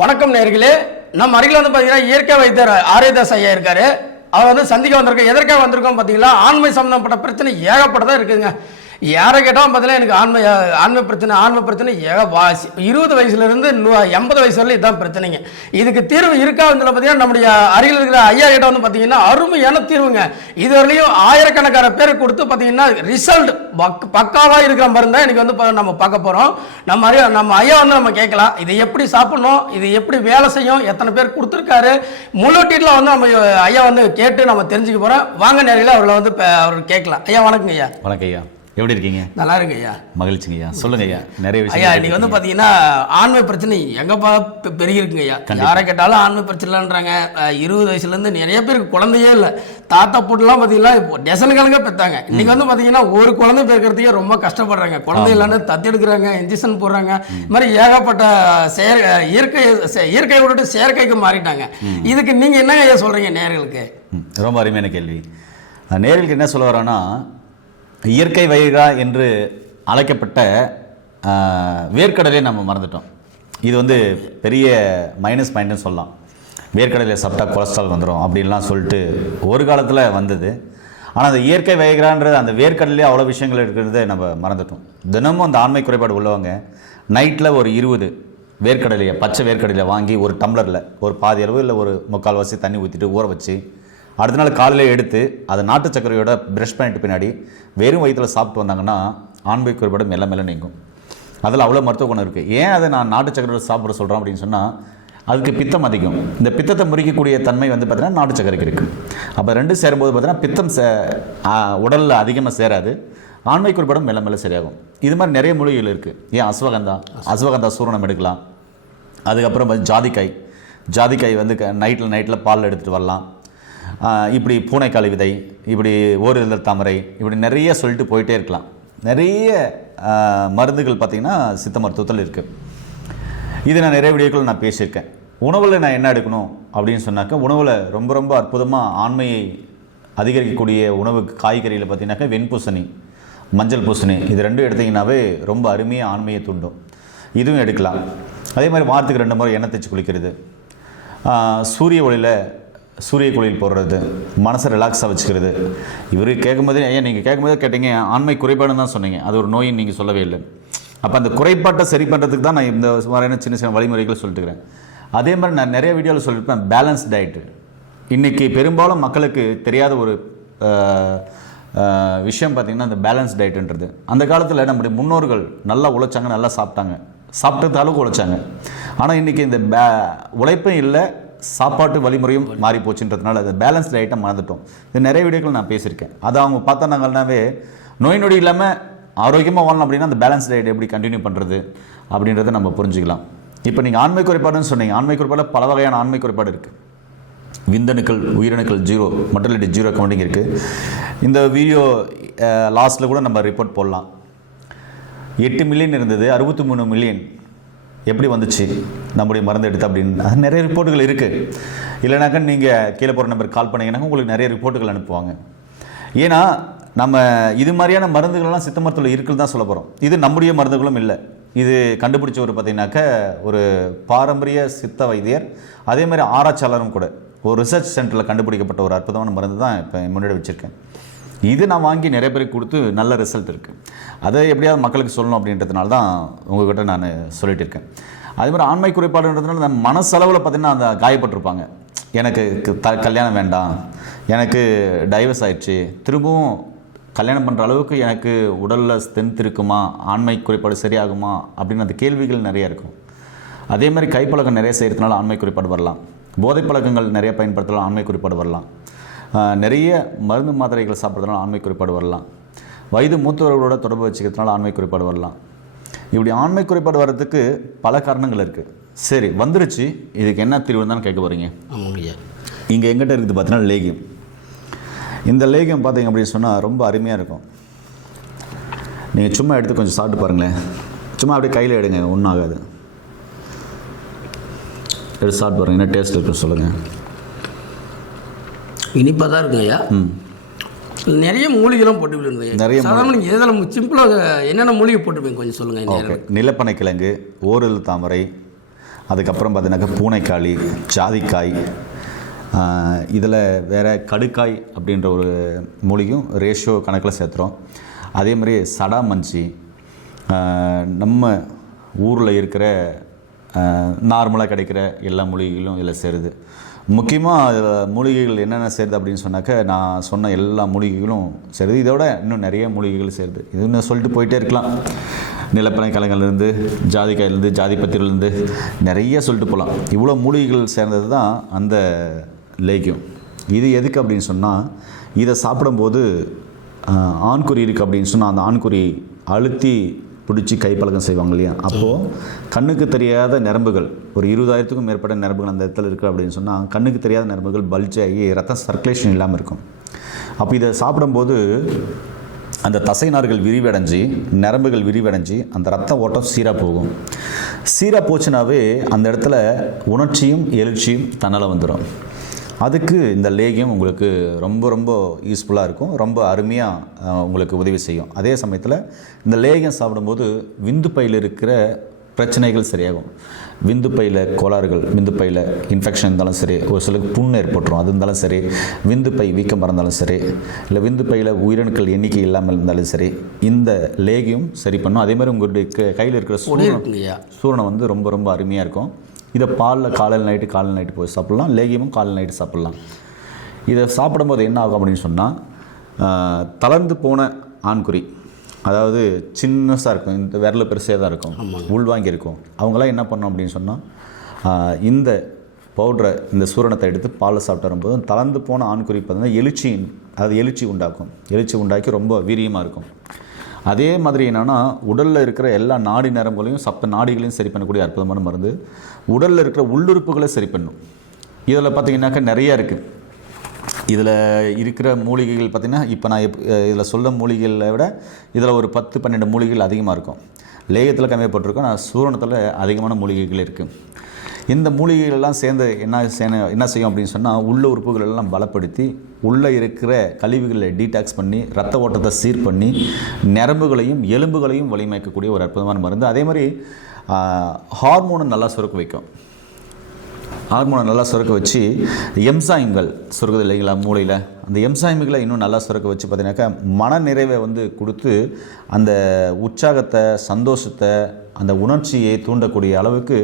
வணக்கம் நேர்களே. நம்ம அருகில் வந்து பார்த்தீங்கன்னா இயற்கை வைத்தியர் ஆரியதாஸ் ஐயா இருக்காரு. அவர் வந்து சந்திக்க வந்திருக்கோம். எதற்காக வந்திருக்கோம் பார்த்தீங்களா, ஆண்மை சம்பந்தப்பட்ட பிரச்சனை ஏகப்பட்டதாக இருக்குதுங்க. யாரை கேட்டாலும் பார்த்தீங்கன்னா எனக்கு ஆண்மை பிரச்சனை 20 வயசுலேருந்து 80 வயசு வரல இதுதான் பிரச்சனைங்க. இதுக்கு தீர்வு இருக்காதுன்னு பார்த்தீங்கன்னா நம்முடைய அருகில் இருக்கிற ஐயா கிட்ட வந்து பார்த்தீங்கன்னா அருமையான தீர்வுங்க. இதுவரையிலையும் ஆயிரக்கணக்கான பேர் கொடுத்து பார்த்தீங்கன்னா ரிசல்ட் பக்காவாக இருக்கிற மருந்து தான் இன்னைக்கு வந்து நம்ம பார்க்க போகிறோம். நம்ம ஐயா வந்து நம்ம கேட்கலாம், இதை எப்படி சாப்பிடணும், இது எப்படி வேலை செய்யும், எத்தனை பேர் கொடுத்துருக்காரு, முழு டீட்டில் வந்து நம்ம ஐயா வந்து கேட்டு நம்ம தெரிஞ்சுக்க போகிறோம். வாங்க நேரில் அவர்களை வந்து அவர் கேட்கலாம். ஐயா வணக்கங்க. ஐயா வணக்கம் ஐயா, எப்படி இருக்கீங்க? நல்லா இருக்கு ஐயா. மகிழ்ச்சிங்க ஐயா. சொல்லுங்க ஐயா. நிறைய விஷயம் ஐயா இன்னைக்கு வந்து பார்த்தீங்கன்னா ஆண்மை பிரச்சனை எங்கப்பா பெருகி இருக்குங்க ஐயா. யாரை கேட்டாலும் ஆண்மை பிரச்சனைன்றாங்க. 20 வயசுலேருந்து நிறைய பேருக்கு குழந்தையே இல்லை. தாத்தா போட்டுலாம் பார்த்தீங்கன்னா இப்போ டெசன் கணக்காக பெற்றாங்க. இன்னைக்கு வந்து பார்த்தீங்கன்னா ஒரு குழந்தை பெருக்கிறதுக்கே ரொம்ப கஷ்டப்படுறாங்க. குழந்தை இல்லைன்னு தத்தெடுக்கிறாங்க, இன்ஜெக்ஷன் போடுறாங்க. இது மாதிரி ஏகப்பட்ட இயற்கையை விட்டுட்டு செயற்கைக்கு மாறிட்டாங்க. இதுக்கு நீங்கள் என்னங்க ஐயா சொல்கிறீங்க நேர்களுக்கு? ரொம்ப அருமையான கேள்வி. நேர்களுக்கு என்ன சொல்ல வரோன்னா, இயற்கை வைரா என்று அழைக்கப்பட்ட வேர்க்கடலையை நம்ம மறந்துட்டோம். இது வந்து பெரிய மைனஸ் பாயிண்ட்னு சொல்லலாம். வேர்க்கடலையை சாப்பிட்டா கொலஸ்ட்ரால் வந்துடும் அப்படின்லாம் சொல்லிட்டு ஒரு காலத்தில் வந்தது. ஆனால் அந்த இயற்கை வைரான்றது அந்த வேர்க்கடலையே அவ்வளோ விஷயங்கள் இருக்கிறத நம்ம மறந்துட்டோம். தினமும் அந்த ஆண்மை குறைபாடு உள்ளவங்க நைட்டில் ஒரு 20 வேர்க்கடலையை, பச்சை வேர்க்கடலையை வாங்கி ஒரு டம்ளரில் ஒரு பாதி அளவு இல்லை ஒரு 3/4 தண்ணி ஊற்றிட்டு ஊற வச்சு அடுத்த நாள் காலையில் எடுத்து அதை நாட்டு சர்க்கரையோட ப்ரஷ் பண்ணிட்டு பின்னாடி வெறும் வயிற்றில் சாப்பிட்டு வந்தாங்கன்னா ஆண்மை குறைபாடு மெல்ல மெல்ல நீங்கும். அதில் அவ்வளோ மருத்துவ குணம் இருக்குது. ஏன் அதை நான் நாட்டு சர்க்கரையோட சாப்பிட சொல்கிறோம் அப்படின்னு சொன்னால், அதுக்கு பித்தம் அதிகம். இந்த பித்தத்தை முறிக்கக்கூடிய தன்மை வந்து பார்த்திங்கன்னா நாட்டு சர்க்கரைக்கு இருக்குது. அப்போ ரெண்டும் சேரும்போது பார்த்திங்கன்னா பித்தம் உடலில் அதிகமாக சேராது, ஆண்மை குறைபாடும் மெல்ல மெல்ல சரியாகும். இது மாதிரி நிறைய மூலிகைகள் இருக்குது. ஏன் அஸ்வகந்தா சூரணம் எடுக்கலாம். அதுக்கப்புறம் ஜாதிக்காய் வந்து நைட்டில் பாலில் எடுத்துகிட்டு வரலாம். இப்படி பூனைக்காளி விதை, இப்படி ஓரிதழ் தாமரை, இப்படி நிறைய சொல்லிட்டு போயிட்டே இருக்கலாம். நிறைய மருந்துகள் பார்த்திங்கன்னா சித்த மருத்துவத்தில் இருக்குது. இது நான் நிறைய வீடியோக்கள் நான் பேசியிருக்கேன். உணவில் நான் என்ன எடுக்கணும் அப்படின்னு சொன்னாக்கா, உணவில் ரொம்ப ரொம்ப அற்புதமாக ஆண்மையை அதிகரிக்கக்கூடிய உணவு காய்கறியில் பார்த்திங்கனாக்கா வெண்பூசணி, மஞ்சள் பூசணி, இது ரெண்டும் எடுத்திங்கன்னாவே ரொம்ப அருமையாக ஆண்மையை தூண்டும். இதுவும் எடுக்கலாம். அதே மாதிரி வாரத்துக்கு 2 முறை எண்ணெய் தேய்ச்சி குளிக்கிறது, சூரிய குளியல் போடுறது, மனசை ரிலாக்ஸாக வச்சுக்கிறது. இவர் கேட்கும்போது, ஐயா நீங்கள் கேட்கும்போது கேட்டீங்க ஆண்மை குறைபாடுன்னு தான் சொன்னீங்க, அது ஒரு நோயின்னு நீங்கள் சொல்லவே இல்லை. அப்போ அந்த குறைபாட்டை சரி பண்ணுறதுக்கு தான் நான் இந்த மாதிரியான சின்ன சின்ன வழிமுறைகள் சொல்லிட்டுக்கிறேன். அதே மாதிரி நான் நிறைய வீடியோவில் சொல்லியிருப்பேன், பேலன்ஸ் டயட்டு. இன்றைக்கி பெரும்பாலும் மக்களுக்கு தெரியாத ஒரு விஷயம் பார்த்திங்கன்னா அந்த பேலன்ஸ் டயட்டுன்றது. அந்த காலத்தில் நம்முடைய முன்னோர்கள் நல்லா உழைச்சாங்க, நல்லா சாப்பிட்டது அளவுக்கு உழைச்சாங்க. ஆனால் இன்றைக்கி இந்த உழைப்பும் இல்லை, சாப்பாட்டு வழிமுறையும் மாறி போச்சுன்றதுனால அந்த பேலன்ஸ் டயட்டை மறந்துட்டோம். இது நிறைய வீடியோக்கள் நான் பேசியிருக்கேன். அதை அவங்க பார்த்தாங்கன்னாவே நோய் நொடி இல்லாமல் ஆரோக்கியமாக வாழலாம் அப்படின்னா அந்த பேலன்ஸ் டயட் எப்படி கண்டினியூ பண்ணுறது அப்படின்றத நம்ம புரிஞ்சுக்கலாம். இப்போ நீங்கள் ஆண்மை குறைபாடுன்னு சொன்னீங்க. ஆண்மை குறைபாடு பல வகையான ஆண்மை குறைபாடு இருக்குது. விந்தணுக்கள், உயிரணுக்கள் 0, மொட்டலிட்டி 0 கவுண்டிங் இருக்குது. இந்த வீடியோ லாஸ்ட்டில் கூட நம்ம ரிப்போர்ட் போடலாம். 8 மில்லியன் இருந்தது, 63 மில்லியன் எப்படி வந்துச்சு நம்முடைய மருந்து எடுத்து அப்படின்னு நிறைய ரிப்போர்ட்டுகள் இருக்குது. இல்லைனாக்கா நீங்கள் கீழே போகிற நம்பருக்கு கால் பண்ணிங்கன்னாக்கா உங்களுக்கு நிறைய ரிப்போர்ட்டுகள் அனுப்புவாங்க. ஏன்னா நம்ம இது மாதிரியான மருந்துகள்லாம் சித்த மருத்துவத்தில் இருக்குன்னு தான் சொல்ல போகிறோம். இது நம்முடைய மருந்துகளும் இல்லை. இது கண்டுபிடிச்ச ஒரு பார்த்திங்கனாக்கா ஒரு பாரம்பரிய சித்த வைத்தியர், அதே மாதிரி ஆராய்ச்சியாளரும் கூட. ஒரு ரிசர்ச் சென்டரில் கண்டுபிடிக்கப்பட்ட ஒரு அற்புதமான மருந்து தான் இப்போ முன்னாடி வச்சுருக்கேன். இது நான் வாங்கி நிறைய பேருக்கு கொடுத்து நல்ல ரிசல்ட் இருக்குது. அதை எப்படியாவது மக்களுக்கு சொல்லணும் அப்படின்றதுனால தான் உங்கள்கிட்ட நான் சொல்லிட்டு இருக்கேன். அதே மாதிரி ஆண்மை குறைபாடுன்றதுனால நம்ம மனசளவில் பார்த்திங்கன்னா அந்த காயப்பட்டிருப்பாங்க. எனக்கு கல்யாணம் வேண்டாம், எனக்கு டைவர்ஸ் ஆயிடுச்சு, திரும்பவும் கல்யாணம் பண்ணுற அளவுக்கு எனக்கு உடலில் ஸ்ட்ரென்த் இருக்குமா, ஆண்மை குறைபாடு சரியாகுமா அப்படின்னு அந்த கேள்விகள் நிறையா இருக்கும். அதே மாதிரி கைப்பழக்கம் நிறைய செய்கிறதுனால ஆண்மை குறைபாடு வரலாம். போதை பழக்கங்கள் நிறைய பயன்படுத்தலாம், ஆண்மை குறைபாடு வரலாம். நிறைய மருந்து மாத்திரைகள் சாப்பிட்றதுனால ஆண்மை குறைபாடு வரலாம். வயது மூத்தவர்களோட தொடர்பு வச்சுக்கிறதுனால ஆண்மை குறைபாடு வரலாம். இப்படி ஆண்மை குறைபாடு வர்றதுக்கு பல காரணங்கள் இருக்குது. சரி, வந்துருச்சு, இதுக்கு என்ன தீர்வு தான் கேட்க போகிறீங்க? இங்கே எங்கிட்ட இருக்குது பார்த்தீங்கன்னா லேகியம். இந்த லேகியம் பார்த்தீங்க அப்படின்னு சொன்னால் ரொம்ப அருமையாக இருக்கும். நீங்கள் சும்மா எடுத்து கொஞ்சம் சாப்பிட்டு பாருங்களேன். சும்மா அப்படியே கையில் எடுங்க, ஒன்றும் ஆகாது. எடுத்து சாப்பிட்டு பாருங்க, என்ன டேஸ்ட் இருக்குன்னு சொல்லுங்கள். இனிப்பாக தான் இருக்குங்க ஐயா. நிறைய மூலிகைலாம் போட்டுவிடுங்க. நிறைய சாதாரண நீங்கள் எதில் சிம்பிளாக என்னென்ன மூலிகை போட்டுப்பீங்க கொஞ்சம் சொல்லுங்கள். ஓகே, நிலப்பனை கிழங்கு, ஓரிதழ் தாமரை, அதுக்கப்புறம் பார்த்தீங்கன்னாக்கா பூனைக்காளி, ஜாதிக்காய், இதில் வேறு கடுக்காய் அப்படின்ற ஒரு மூலிகையும் ரேஷியோ கணக்கில் சேர்த்துறோம். அதே மாதிரி சடாமஞ்சி, நம்ம ஊரில் இருக்கிற நார்மலாக கிடைக்கிற எல்லா மூலிகைகளும் இதில் சேருது. முக்கியமாக மூலிகைகள் என்னென்ன சேருது அப்படின்னு சொன்னாக்க நான் சொன்ன எல்லா மூலிகைகளும் சேருது. இதோட இன்னும் நிறைய மூலிகைகள் சேருது. இது இன்னும் சொல்லிட்டு போயிட்டே இருக்கலாம். நிலப்பனை கிழங்குலேருந்து, ஜாதிக்காயிலேருந்து, ஜாதிப்பத்திரிலேருந்து நிறைய சொல்லிட்டு போகலாம். இவ்வளோ மூலிகைகள் சேர்ந்தது தான் அந்த லேகியம். இது எதுக்கு அப்படின்னு சொன்னால், இதை சாப்பிடும்போது ஆண்குறி இருக்குது அப்படின்னு சொன்னால் அந்த ஆண்குறி அழுத்தி பிடிச்சி கைப்பழக்கம் செய்வாங்க இல்லையா, அப்போது கண்ணுக்கு தெரியாத நரம்புகள், ஒரு 20,000க்கும் மேற்பட்ட நரம்புகள் அந்த இடத்துல இருக்குது அப்படின்னு சொன்னால் கண்ணுக்கு தெரியாத நரம்புகள் பல்ஜ் ஆகி ரத்தம் சர்க்குலேஷன் இல்லாமல் இருக்கும். அப்போ இதை சாப்பிடும்போது அந்த தசை நார்கள் விரிவடைஞ்சி, நரம்புகள் விரிவடைஞ்சி அந்த ரத்த ஓட்டம் சீராக போகும். சீராக போச்சுனாவே அந்த இடத்துல உணர்ச்சியும் எழுச்சியும் தன்னால் வந்துடும். அதுக்கு இந்த லேகியம் உங்களுக்கு ரொம்ப ரொம்ப யூஸ்ஃபுல்லாக இருக்கும், ரொம்ப அருமையாக உங்களுக்கு உதவி செய்யும். அதே சமயத்தில் இந்த லேகியம் சாப்பிடும்போது விந்து பையில் இருக்கிற பிரச்சனைகள் சரியாகும். விந்து பையில் கோளாறுகள், விந்து பையில் இன்ஃபெக்ஷன் இருந்தாலும் சரி, ஒரு சிலருக்கு புண் ஏற்பட்டுரும், அது இருந்தாலும் சரி, விந்து பை வீக்கம் இருந்தாலும் சரி, இல்லை விந்து பையில் உயிரணுக்கள் எண்ணிக்கை இல்லாமல் இருந்தாலும் சரி, இந்த லேகியம் சரி பண்ணும். அதே மாதிரி உங்களுடைய கையில் இருக்கிற சூரணம் வந்து ரொம்ப ரொம்ப அருமையாக இருக்கும். இதை பாலில் காலையில் நைட்டு போய் சாப்பிட்லாம். லேகியமும் காலையில் நைட்டு சாப்பிட்லாம். இதை சாப்பிடும்போது என்ன ஆகும் அப்படின்னு சொன்னால், தளர்ந்து போன ஆண்குறி, அதாவது சின்னஸாக இருக்கும், இந்த விரல் பெருசாக தான் இருக்கும், உள்வாங்கி இருக்கும், அவங்களாம் என்ன பண்ணோம் அப்படின்னு சொன்னால் இந்த பவுடரை, இந்த சூரணத்தை எடுத்து பாலில் சாப்பிட்டு வரும்போது தளர்ந்து போன ஆண்குறி பார்த்தீங்கன்னா எழுச்சி உண்டாக்கும். எழுச்சி உண்டாக்கி ரொம்ப வீரியமாக இருக்கும். அதே மாதிரி என்னென்னா, உடலில் இருக்கிற எல்லா நாடி நரம்புகளையும் சப்த நாடிகளையும் சரி பண்ணக்கூடிய அற்புதமான மருந்து. உடலில் இருக்கிற உள்ளுறுப்புகளை சரி பண்ணும். இதில் பார்த்திங்கனாக்கா நிறையா இருக்குது. இதில் இருக்கிற மூலிகைகள் பார்த்திங்கன்னா, இப்போ நான் இதில் சொல்ல மூலிகைகளை விட இதில் ஒரு 10-12 மூலிகைகள் அதிகமாக இருக்கும். லேகத்தில் கம்மியாக போட்டிருக்கோம், நான் சூரணத்தில் அதிகமான மூலிகைகள் இருக்குது. இந்த மூலிகைகளெல்லாம் சேர்ந்து என்ன செய்யும் அப்படின்னு சொன்னால், உள்ள உறுப்புகள் எல்லாம் பலப்படுத்தி உள்ளே இருக்கிற கழிவுகளை டீடாக்ஸ் பண்ணி ரத்த ஓட்டத்தை சீர் பண்ணி நரம்புகளையும் எலும்புகளையும் வலிமைக்கக்கூடிய ஒரு அற்புதமான மருந்து. அதே மாதிரி ஹார்மோனை நல்லா சுரக்க வைக்கும். ஹார்மோனை நல்லா சுரக்க வச்சு எம்சாய்ம்கள் சுரக்குது இல்லைங்களா மூளையில், அந்த எம்சாய்ம்களை இன்னும் நல்லா சுரக்க வச்சு பார்த்தீங்கன்னாக்கா மன நிறைவை வந்து கொடுத்து அந்த உற்சாகத்தை, சந்தோஷத்தை, அந்த உணர்ச்சியை தூண்டக்கூடிய அளவுக்கு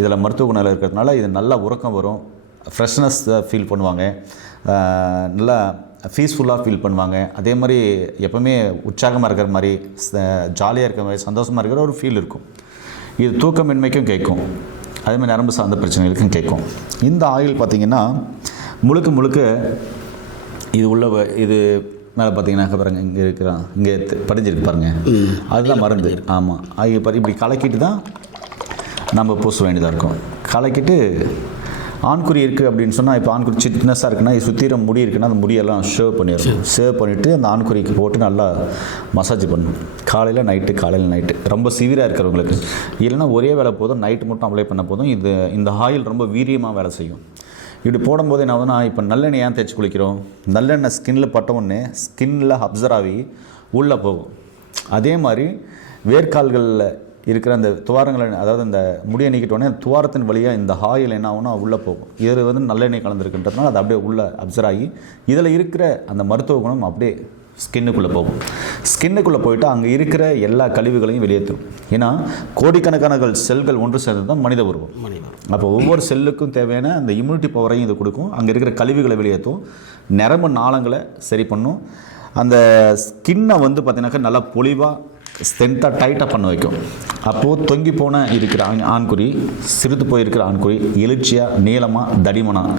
இதில் மருத்துவ குணங்கள் இருக்கிறதுனால இது நல்லா உறக்கம் வரும், ஃப்ரெஷ்னஸ் ஃபீல் பண்ணுவாங்க, நல்லா பீஸ்ஃபுல்லாக ஃபீல் பண்ணுவாங்க. அதே மாதிரி எப்போவுமே உற்சாகமாக இருக்கிற மாதிரி, ஜாலியாக இருக்கிற மாதிரி, சந்தோஷமாக இருக்கிற ஒரு ஃபீல் இருக்கும். இது தூக்கமின்மைக்கும் கேட்கும், அதேமாதிரி நரம்பு சார்ந்த பிரச்சனைகளுக்கும் கேட்கும். இந்த ஆயில் பார்த்திங்கன்னா முழுக்க இது இது மேலே பார்த்தீங்கன்னா பாருங்கள், இங்கே இருக்கிறான், இங்கே படிஞ்சிருக்கு பாருங்கள், அதுதான் மருந்து. ஆமாம், அது இப்படி கலக்கிட்டு தான் நம்ம பூச வேண்டியதாக இருக்கும். கலக்கிட்டு ஆண்குறி இருக்குது அப்படின்னு சொன்னால், இப்போ ஆண்குறி சிட்னஸாக இருக்குன்னா, இது சுற்றிற முடி இருக்குன்னா அந்த முடியெல்லாம் ஷேவ் பண்ணிவிட்டு அந்த ஆண்குறிக்கு போட்டு நல்லா மசாஜ் பண்ணணும். காலையில் நைட்டு ரொம்ப சிவியராக இருக்கிறவங்களுக்கு, இல்லைன்னா ஒரே வேலை போதும், நைட்டு மட்டும் அப்ளை பண்ண போதும். இந்த ஆயில் ரொம்ப வீரியமாக வேலை செய்யும். இப்படி போடும்போது என்ன ஆகுதுன்னா, இப்போ நல்லெண்ணெய் ஏன் தேய்ச்சி குளிக்கிறோம், நல்லெண்ணெய் ஸ்கின்னில் பட்ட உடனே ஸ்கின்னில் அப்சர்வ் ஆகி உள்ளே போகும். அதே மாதிரி வேர்க்கால்களில் இருக்கிற அந்த துவாரங்களை, அதாவது இந்த முடியை நீக்கிட்டோடனே துவாரத்தின் வழியாக இந்த ஆயில் என்ன ஆகும்னா உள்ளே போகும். இதில் வந்து நல்லெண்ணெய் கலந்துருக்குன்றதுனால அது அப்படியே உள்ளே அப்சர்வ் ஆகி இதில் இருக்கிற அந்த மருத்துவ குணம் அப்படியே ஸ்கின்னுக்குள்ளே போகும். ஸ்கின்னுக்குள்ளே போயிட்டு அங்கே இருக்கிற எல்லா கழிவுகளையும் வெளியேற்றும். ஏன்னா கோடிக்கணக்கான செல்கள் ஒன்று சேர்ந்து தான் மனித உருவம். அப்போ ஒவ்வொரு செல்லுக்கும் தேவையான அந்த இம்யூனிட்டி பவரையும் இது கொடுக்கும். அங்கே இருக்கிற கழிவுகளை வெளியேற்றும், நரம்பு நாளங்களை சரி பண்ணும். அந்த ஸ்கின்னை வந்து பார்த்திங்கனாக்கா நல்லா பொலிவாக ஸ்ட்ரென்த்தாக டைட்டாக பண்ண வைக்கும். அப்போது தொங்கி போன இருக்கிற ஆண்குறி, சிறுத்து போயிருக்கிற ஆண்குறி எழுச்சியாக, நீளமாக, தடிமனாக,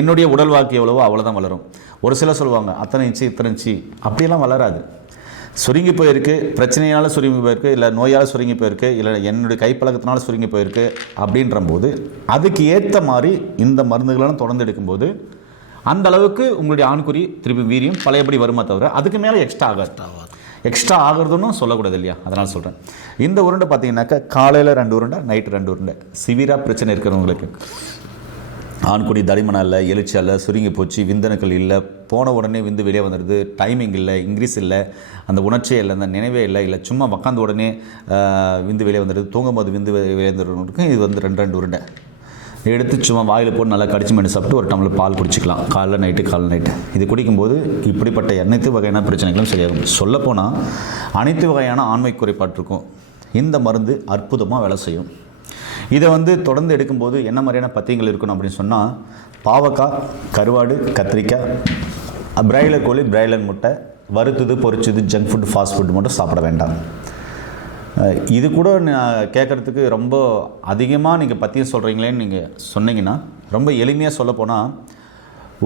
என்னுடைய உடல் வாழ்க்கை எவ்வளவோ அவ்வளோதான் வளரும். ஒரு சிலர் சொல்லுவாங்க அத்தனை இன்ச்சு இத்தனை இன்ச்சு, அப்படியெல்லாம் வளராது. சுருங்கி போயிருக்கு, பிரச்சனையால் சுருங்கி போயிருக்கு, இல்லை நோயால் சுருங்கி போயிருக்கு, இல்லை என்னுடைய கைப்பழக்கத்தினால சுருங்கி போயிருக்கு. அப்படின்ற போது அதுக்கு ஏற்ற மாதிரி இந்த மருந்துகளெல்லாம் தொடர்ந்து எடுக்கும்போது அந்த அளவுக்கு உங்களுடைய ஆண்குறி திருப்பி வீரியம் பழையபடி வருமா தவிர அதுக்கு மேலே எக்ஸ்ட்ரா ஆகிறதுன்னு சொல்லக்கூடாது இல்லையா, அதனால் சொல்கிறேன். இந்த உருண்டை பார்த்தீங்கன்னாக்கா காலையில் 2 உருண்டை, நைட்டு 2 உருண்டை. சிவியராக பிரச்சனை இருக்கிறவங்களுக்கு, ஆண்குடி தடிமனால், எழுச்சியால், சுருங்கி போச்சு, விந்தணுக்கள் இல்லை, போன உடனே விந்து வெளியே வந்துடுது, டைமிங் இல்லை, இன்க்ரீஸ் இல்லை, அந்த உணர்ச்சியே இல்லை, அந்த நினைவே இல்லை சும்மா உட்காந்த உடனே விந்து வெளியே வந்துடுது, தூங்கும்போது விந்து வெளியே வந்துடுறதுக்கு இது வந்து 2 உருண்டை எடுத்து சும்மா வாயில் போட்டு நல்லா கடிச்சு மென்று சாப்பிட்டு ஒரு டம்ளர் பால் குடிச்சிக்கலாம் காலைல நைட்டு. இது குடிக்கும்போது இப்படிப்பட்ட அனைத்து வகையான பிரச்சனைகளும் சரியாகும். சொல்லப்போனால் அனைத்து வகையான ஆண்மை குறைபாட்டிருக்கும் இந்த மருந்து அற்புதமாக வேலை செய்யும். இதை வந்து தொடர்ந்து எடுக்கும்போது என்ன மாதிரியான பத்தியங்கள் இருக்கணும் அப்படின்னு சொன்னால், பாவக்காய், கருவாடு, கத்திரிக்காய், பிராய்லர் கோழி, பிராய்லர் முட்டை, வறுத்தது பொரிச்சது ஜங்க் ஃபுட், ஃபாஸ்ட் ஃபுட் மட்டும் சாப்பிட வேண்டாம். இது கூட கேட்குறதுக்கு ரொம்ப அதிகமாக நீங்கள் பற்றியும் சொல்கிறீங்களேன்னு நீங்கள் சொன்னீங்கன்னா, ரொம்ப எளிமையாக சொல்லப்போனால்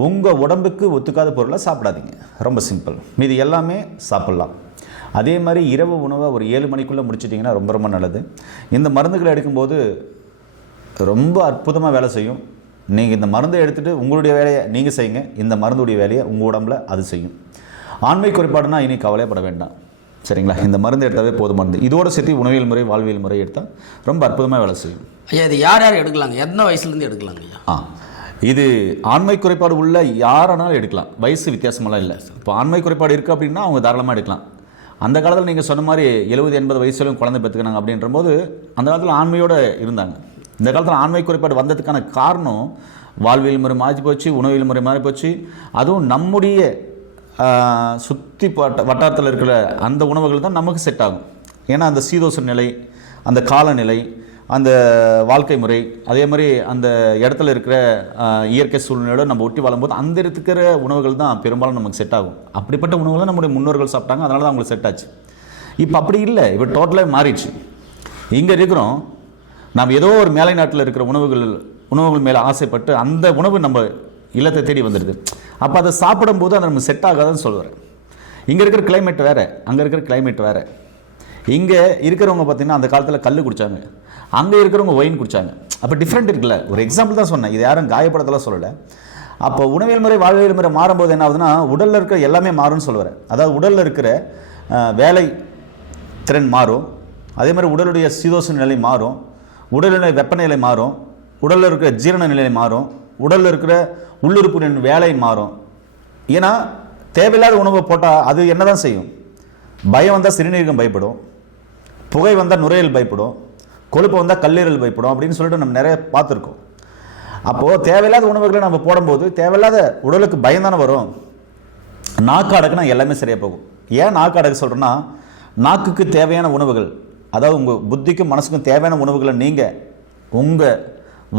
உங்கள் உடம்புக்கு ஒத்துக்காத பொருளை சாப்பிடாதீங்க. ரொம்ப சிம்பிள். மீது எல்லாமே சாப்பிட்லாம். அதே மாதிரி இரவு உணவை ஒரு 7 மணிக்குள்ளே முடிச்சிட்டிங்கன்னா ரொம்ப ரொம்ப நல்லது. இந்த மருந்துகளை எடுக்கும்போது ரொம்ப அற்புதமாக வேலை செய்யும். நீங்கள் இந்த மருந்தை எடுத்துகிட்டு உங்களுடைய வேலையை நீங்கள் செய்யுங்க, இந்த மருந்துடைய வேலையை உங்கள் உடம்புல அது செய்யும். ஆண்மை குறைபாடுனா இனி கவலைப்பட வேண்டாம், சரிங்களா? இந்த மருந்து எடுத்தாவே போதுமானது. இதோடு சேர்த்து உணவியல் முறை, வாழ்வியல் முறை எடுத்தால் ரொம்ப அற்புதமாக வேலை செய்யும். ஐயா, இது யார் எடுக்கலாங்க? எந்த வயசுலேருந்து எடுக்கலாங்க ஐயா? இது ஆண்மை குறைபாடு உள்ள யாரானாலும் எடுக்கலாம், வயசு வித்தியாசமெல்லாம் இல்லை. இப்போ ஆண்மை குறைபாடு இருக்குது அப்படின்னா அவங்க தாராளமாக எடுக்கலாம். அந்த காலத்தில் நீங்கள் சொன்ன மாதிரி 70-80 வயசுலையும் குழந்தை பெற்றுக்கினாங்க அப்படின்ற போது அந்த காலத்தில் ஆண்மையோடு இருந்தாங்க. இந்த காலத்தில் ஆண்மை குறைபாடு வந்ததுக்கான காரணம் வாழ்வியல் முறை மாறி போச்சு, உணவியல் முறை மாறி போச்சு. அதுவும் நம்முடைய சுற்றி வட்டாரத்தில் இருக்கிற அந்த உணவுகள் தான் நமக்கு செட் ஆகும். ஏன்னா அந்த சீதோஷ நிலை, அந்த காலநிலை, அந்த வாழ்க்கை முறை, அதே மாதிரி அந்த இடத்துல இருக்கிற இயற்கை சூழ்நிலையோடு நம்ம ஒட்டி வாழும்போது அந்த இருக்கிற உணவுகள் தான் பெரும்பாலும் நமக்கு செட் ஆகும். அப்படிப்பட்ட உணவுகள் நம்முடைய முன்னோர்கள் சாப்பிட்டாங்க, அதனால தான் அவங்களுக்கு செட் ஆச்சு. இப்போ அப்படி இல்லை, இப்போ டோட்டலாக மாறிடுச்சு. இங்கே இருக்கிறோம், நாம் ஏதோ ஒரு மேலை நாட்டில் இருக்கிற உணவுகள் மேலே ஆசைப்பட்டு அந்த உணவு நம்ம இல்லத்தை தேடி வந்துடுது. அப்போ அதை சாப்பிடும்போது அது நமக்கு செட் ஆகாதுன்னு சொல்லுவார். இங்கே இருக்கிற கிளைமேட் வேறு, அங்கே இருக்கிற கிளைமேட் வேறு. இங்கே இருக்கிறவங்க பார்த்திங்கன்னா அந்த காலத்தில் கல் குடித்தாங்க, அங்கே இருக்கிறவங்க ஒயின் குடித்தாங்க. அப்போ டிஃப்ரெண்ட் இருக்குல்ல. ஒரு எக்ஸாம்பிள் தான் சொன்னேன், இது யாரும் காயப்படத்தெல்லாம் சொல்லலை. அப்போ உணவியல் முறை, வாழ்வியல் முறை மாறும்போது என்ன ஆகுதுன்னா உடலில் இருக்கிற எல்லாமே மாறும்னு சொல்லுவார். அதாவது உடலில் இருக்கிற வேலை திறன் மாறும், அதே மாதிரி உடலுடைய சீதோஷ நிலை மாறும், உடலுடைய வெப்பநிலை மாறும், உடலில் இருக்கிற ஜீரண நிலை மாறும், உடலில் இருக்கிற உள்ளுறுப்புகளின் வேலை மாறும். ஏன்னா தேவையில்லாத உணவை போட்டால் அது என்ன தான் செய்யும்? பயம் வந்தால் சிறுநீரகம் பயப்படும், புகை வந்தால் நுரையீரல் பயப்படும், கொழுப்பு வந்தால் கல்லீரல் பயப்படும் அப்படின்னு சொல்லிட்டு நம்ம நிறைய பார்த்துருக்கோம். அப்போது தேவையில்லாத உணவுகளை நம்ம போடும்போது தேவையில்லாத உடலுக்கு பயம் தானே வரும். நாக்கு அடக்குனா எல்லாமே சரியாக போகும். ஏன் நாக்கு அடக்க சொல்கிறேன்னா, நாக்குக்கு தேவையான உணவுகள், அதாவது உங்கள் புத்திக்கும் மனசுக்கும் தேவையான உணவுகளை நீங்கள் உங்கள்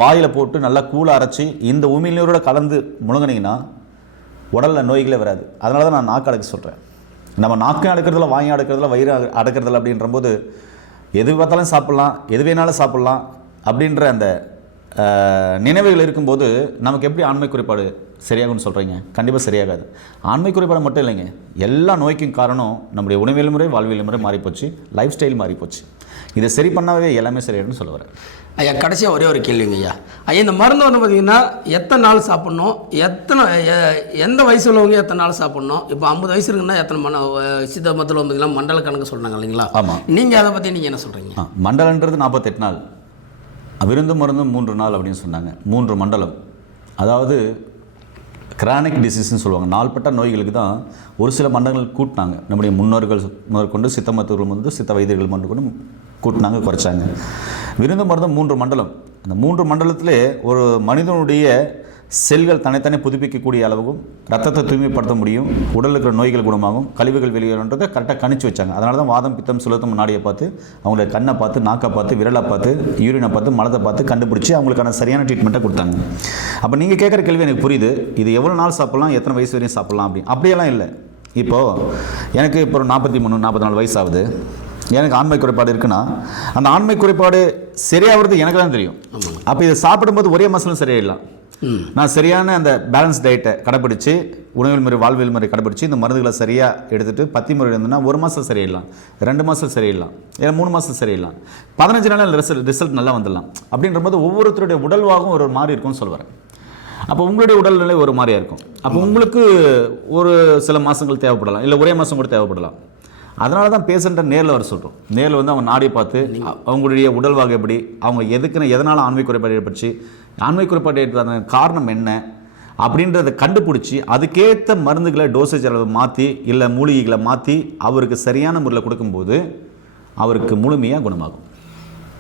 வாயில் போட்டு நல்லா கூழ அரைச்சி இந்த உமிழ்நீரோட கலந்து முழுங்கினீங்கன்னா உடலில் நோய்களே வராது. அதனால தான் நான் நாக்கு அடக்க சொல்கிறேன். நம்ம நாக்கையும் அடக்கிறதுல, வாங்கி அடக்கிறதுல, வயிறு அடக்கிறதுல அப்படின்ற போது எது பார்த்தாலும் சாப்பிட்லாம், எது வேணாலும் சாப்பிட்லாம் அப்படின்ற அந்த நினைவுகள் இருக்கும்போது நமக்கு எப்படி ஆண்மை குறைபாடு சரியாகும்னு சொல்கிறீங்க? கண்டிப்பாக சரியாகாது. ஆண்மை குறைபாடு மட்டும் இல்லைங்க, எல்லா நோய்க்கும் காரணம் நம்முடைய உணவியல் முறை, வாழ்வியல் முறை மாறிப்போச்சு, லைஃப் ஸ்டைல் மாறிப்போச்சு. இதை சரி பண்ணாவே எல்லாமே சரியாகும்னு சொல்ல வரேன். ஐயா, கடைசியாக ஒரே ஒரு கேள்விங்க ஐயா. ஐயா, இந்த மருந்து வந்து பார்த்தீங்கன்னா எத்தனை நாள் சாப்பிட்ணும், எந்த வயசு உள்ளவங்க எத்தனை நாள் சாப்பிட்ணும்? இப்போ 50 வயசு இருக்குன்னா எத்தனை சித்த மருத்துவத்தில் வந்து மண்டல கணக்கு சொல்கிறாங்க இல்லைங்களா? ஆமாம். நீங்கள் அதை பற்றி நீங்கள் என்ன சொல்கிறீங்க? மண்டலன்றது 48 நாள், விருந்து மருந்து 3 நாள் அப்படின்னு சொன்னாங்க. 3 மண்டலம், அதாவது கிரானிக் டிசீஸ்ன்னு சொல்லுவாங்க. நாள்பட்ட நோய்களுக்கு தான் ஒரு சில மண்டலங்கள் கூட்டினாங்க. நம்முடைய முன்னோர்கள் முதற்கொண்டு சித்த மருத்துவர்கள் வந்து சித்த வைத்தியர்கள் முதற்கொண்டு கூட்டினாங்க, குறைச்சாங்க. விருந்து மருந்து 3 மண்டலம். அந்த 3 மண்டலத்திலே ஒரு மனிதனுடைய செல்கள் தனித்தனி புதுப்பிக்கக்கூடிய அளவுக்கும், ரத்தத்தை தூய்மைப்படுத்த முடியும், உடலில் இருக்கிற நோய்கள் குணமாகும், கழிவுகள் வெளியேறன்றதை கரெக்டாக கணிச்சு வச்சாங்க. அதனால தான் வாதம், பித்தம், சுலத்தம் நாடியை பார்த்து, அவங்கள கண்ணை பார்த்து, நாக்கை பார்த்து, விரலை பார்த்து, யூரினை பார்த்து, மலத்தை பார்த்து கண்டுபிடிச்சி அவங்களுக்கான சரியான ட்ரீட்மெண்ட்டை கொடுத்தாங்க. அப்போ நீங்கள் கேட்குற கேள்வி எனக்கு புரியுது. இது எவ்வளோ நாள் சாப்பிட்லாம், எத்தனை வயசு வரையும் சாப்பிட்லாம் அப்படியெல்லாம் இல்லை. இப்போது எனக்கு இப்போ ஒரு 43-44 வயசு ஆகுது, எனக்கு ஆண்மை குறைபாடு இருக்குன்னா அந்த ஆண்மை குறைபாடு சரியாகிறது எனக்கு தான் தெரியும். அப்போ இதை சாப்பிடும்போது ஒரே மாதம் சரியாயிடலாம். நான் சரியான அந்த பேலன்ஸ் டயட்டை கடைப்பிடிச்சு, உணவியல் முறை, வாழ்வியல் முறை கடைப்பிடிச்சு, இந்த மருந்துகளை சரியாக எடுத்துகிட்டு 10 முறை இருந்ததுன்னா 1 மாதம் சரியிடலாம், 2 மாதம் சரியிடலாம், இல்லை 3 மாதம் சரியிடலாம், 15 நாளில் ரிசல்ட் நல்லா வந்துடலாம். அப்படின்ற போது ஒவ்வொருத்தருடைய உடல்வாகும் ஒரு மாதிரி இருக்கும்னு சொல்லுவார். அப்போ உங்களுடைய உடல்நிலை ஒரு மாதிரியாக இருக்கும். அப்போ உங்களுக்கு ஒரு சில மாதங்கள் தேவைப்படலாம், இல்லை ஒரே மாதம் கூட தேவைப்படலாம். அதனால தான் பேஷண்ட்டை நேரில் வர சொல்கிறோம். நேரில் வந்து அவங்க நாடி பார்த்து அவங்களுடைய உடல்வாக எப்படி, அவங்க எதனால் ஆண்மை குறைபாடு ஏற்பட்டுச்சு, ஆண்மை குறைபாடு ஏற்படுறதுக்கு காரணம் என்ன, அப்படின்றத கண்டுபிடிச்சி அதுக்கேற்ற மருந்துகளை டோசேஜ் அளவு மாற்றி இல்லை மூலிகைகளை மாற்றி அவருக்கு சரியான முறையில் கொடுக்கும்போது அவருக்கு முழுமையாக குணமாகும்.